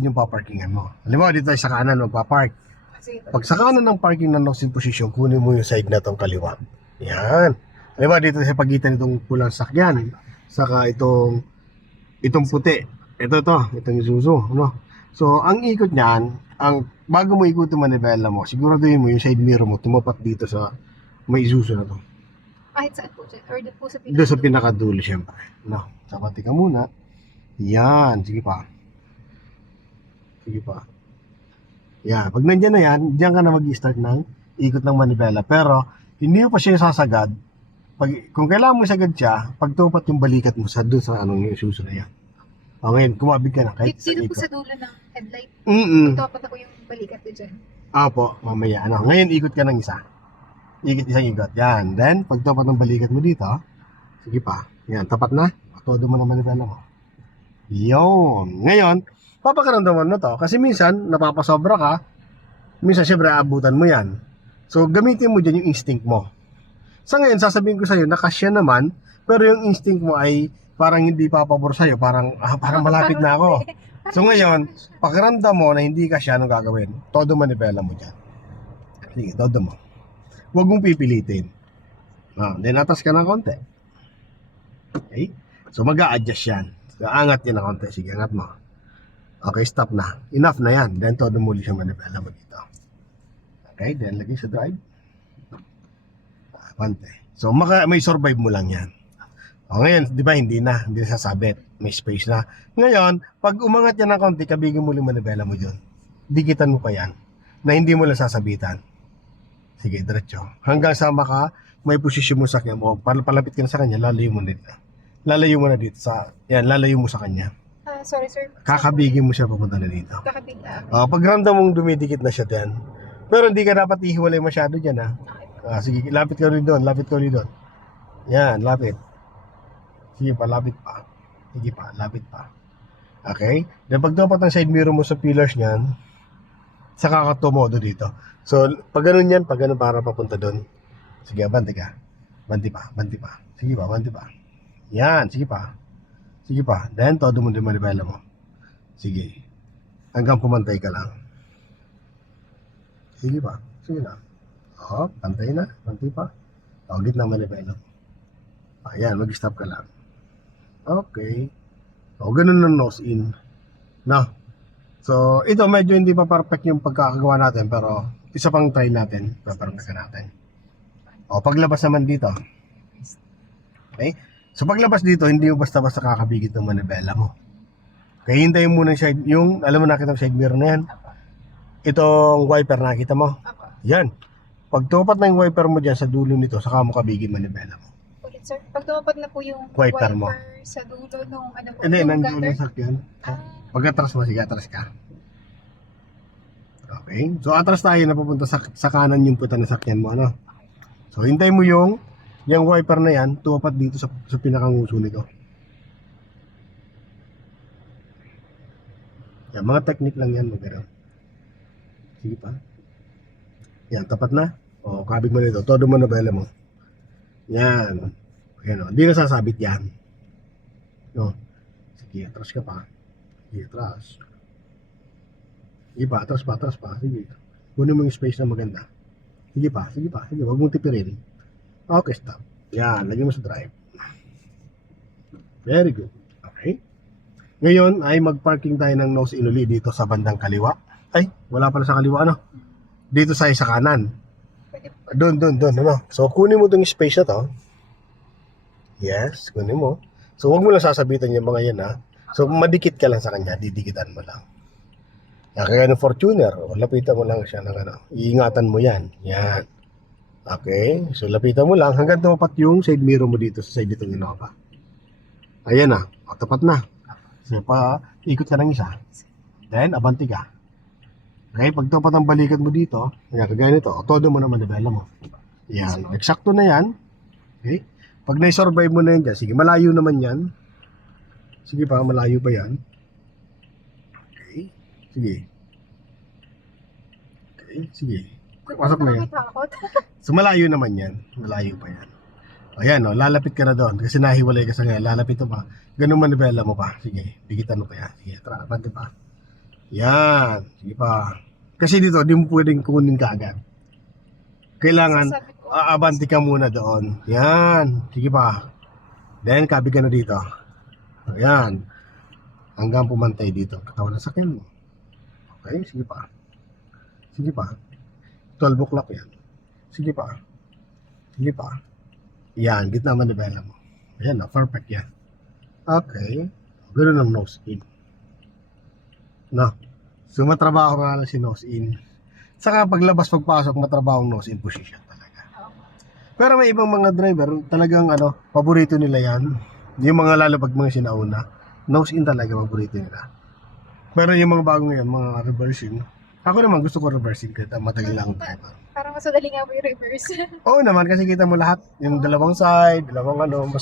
yung paparkingan mo. Halimbawa dito sa kanan magpapark. Pag sa kanan ng parking na nose in position, kunin mo yung side na tong kaliwa. Yan. Halimbawa dito sa pagitan nitong pulang sakyan, saka itong puti. Itong Isuzu, no? So, ang ikot niyan, bago mo ikutin manibela mo, siguraduhin mo yung side mirror mo tumapat dito sa may Isuzu na to. Kahit saan po dyan? Or doon po sa pinakadulo? Doon sa pinakadulo, syempre. No? Sabati ka muna. Yan. Sige pa. Sige pa. Yan. Pag nandyan na yan, diyan ka na mag-i-start ng ikot ng manibela. Pero, hindi mo pa siya sasagad. Kung kailangan mo sagad siya, pagtupat yung balikat mo sa doon sa yung Isuzu na yan. O ngayon, kumabig ka na kahit sa Dito po ikot. sa dulo ng headlight. Tapat ako yung balikat ko dyan. Apo, mamaya. Ngayon, ikot ka ng isa. Isang ikot. Yan. Then, pagtupat ng balikat mo dito, sige pa. Yan, tapat na. Todo mo naman manibela mo. Yun. Ngayon, papakaramdaman mo to. Kasi minsan, napapasobra ka. Minsan, syempre, aabutan mo yan. So, gamitin mo dyan yung instinct mo. Sa ngayon, sasabihin ko sa'yo, nakasya naman, pero yung instinct mo ay parang hindi papabor sa'yo. Parang malapit na ako. So, ngayon, pakiramdam mo na hindi kasya, anong gagawin? Todo manibela mo dyan. Sige, todo mo. Huwag mong pipilitin. Then, atas ka ng konti. Okay? So, mag-a-adjust yan. So, angat yan ng konti. Sige, angat mo. Okay, stop na. Enough na yan. Then, todo muli siya manibela mo dito. Okay, then, lagay sa drive. Konti. So, may survive mo lang yan. O, ngayon, di ba, hindi na sasabit. May space na. Ngayon, pag umangat yan ng konti, kabigin muli manibela mo dyan. Dikitan mo pa yan. Na hindi mo lang sasabitan. Sige, diretso. Hanggang sa may posisyon mo sa kanya mo. Palapit ka na sa kanya, lalayo mo na dito. Lalayo mo na dito lalayo mo sa kanya. Sorry sir. Kakabigin mo siya papunta na dito. Kakabig na. Pag ramdam mong dumidikit na siya diyan. Pero hindi ka dapat ihiwalay masyado diyan ha. Sige, lapit ka rin doon, Yan, lapit. Sige pa, lapit pa. Sige pa, lapit pa. Okay? Then pag dapat ang side mirror mo sa pillars niyan, saka ka tumodo dito. So, pag ganun yan, para papunta doon. Sige, banti ka. Banti pa. Sige pa, banti pa. Yan, sige pa. Sige pa. Then, todo mo din manibela mo. Sige. Hanggang pumantay ka lang. Sige pa. Sige na. Pantay na. Pantay pa. Gitna manibela mo. Ayan, mag-stop ka lang. Okay. Ganun ng nose in. No. So, ito medyo hindi pa perfect yung pagkakagawa natin, pero isa pang try natin, paparapin natin. Paglabas naman dito. Okay? So, paglabas dito, hindi mo basta-basta kakabigit ng manibela mo. Kaya hintayin muna yung alam mo, nakita mo side mirror na yan. Itong wiper nakita mo. Yan. Pag tupat na yung wiper mo dyan sa dulo nito, saka mo kabigin manibela mo. Ulit sir, pag tumapad na po yung Wiper mo. sa dulo nung Hindi, yung nandulo gutter. sa sakyan. Pag atras mo, sige, atras ka. Okay? So, atras tayo na pupunta sa kanan yung puta na sakyan mo, ano? So, hintay mo yung wiper na yan, tumapat dito sa pinakanguso nito. Yan, mga technique lang yan, magano. Sige pa. Yan, tapat na. Kabig mo nito. Todo mo na bala mo. Yan. Ayan, hindi na sasabit yan. No? Sige, atras ka pa. Sige, atras. Sige pa, atras pa. Sige. Kunin mo yung space na maganda. Sige pa. Sige, huwag mong tipirin. Okay, stop. Yan, lagyan mo sa drive. Very good. Okay. Ngayon ay mag-parking tayo ng nose in uli dito sa bandang kaliwa. Ay, wala pala sa kaliwa, ano? Dito sa kanan. Doon, ano? So, kunin mo itong space na to. Yes, kunin mo. So, huwag mo lang sasabitan yung mga yan, ha? So, madikit ka lang sa kanya, didikitan mo lang. Kaya ng Fortuner, lapitan mo lang siya ng iingatan mo yan. Yan. Okay, so lapitan mo lang hanggang tumapat yung side mirror mo dito sa side dito ginawa pa. Ayan na, tapat na. So, ikot ka ng isa. Then, abanti ka. Okay, pag tumapat ang balikat mo dito, kagaya nito, todo mo na manibela mo. Yan, eksakto na yan. Okay, pag na-survive mo na yan dyan, sige, malayo naman yan. Sige pa, malayo pa yan. Okay, sige. Pasok na yan. So, malayo naman yan. Malayo pa yan. Ayan, lalapit ka na doon. Kasi nahiwalay ka sa ngayon. Lalapit mo pa. Ganun manibela mo pa. Sige, digitan mo pa yan. Sige, tara, pante pa. Yan. Sige pa. Kasi dito, di mo pwedeng kunin ka agad. Kailangan, Sabi ko, abanti ka muna doon. Yan. Sige pa. Then, kabig ka na dito. Ayan. Hanggang pumantay dito. Katawan na sakyan mo. Okay, sige pa. Sige pa. 12 o'clock yan. Sige pa. Sige pa. Yan, gitna manibela mo. Ayan na, perfect yan. Okay. Ganoon ang nose in. No. So, matrabaho nga lang si nose in. Saka paglabas pagpasok, matrabaho ang nose in position talaga. Pero may ibang mga driver, talagang paborito nila yan. Yung mga lalo pag mga sinauna, nose in talaga paborito nila. Pero yung mga bago ngayon, mga reversing, ako naman gusto ko reversing kahit matagal na akong driver. parang mas madali nga po yung reverse. Oo naman, kasi kita mo lahat, yung dalawang side, dalawang mas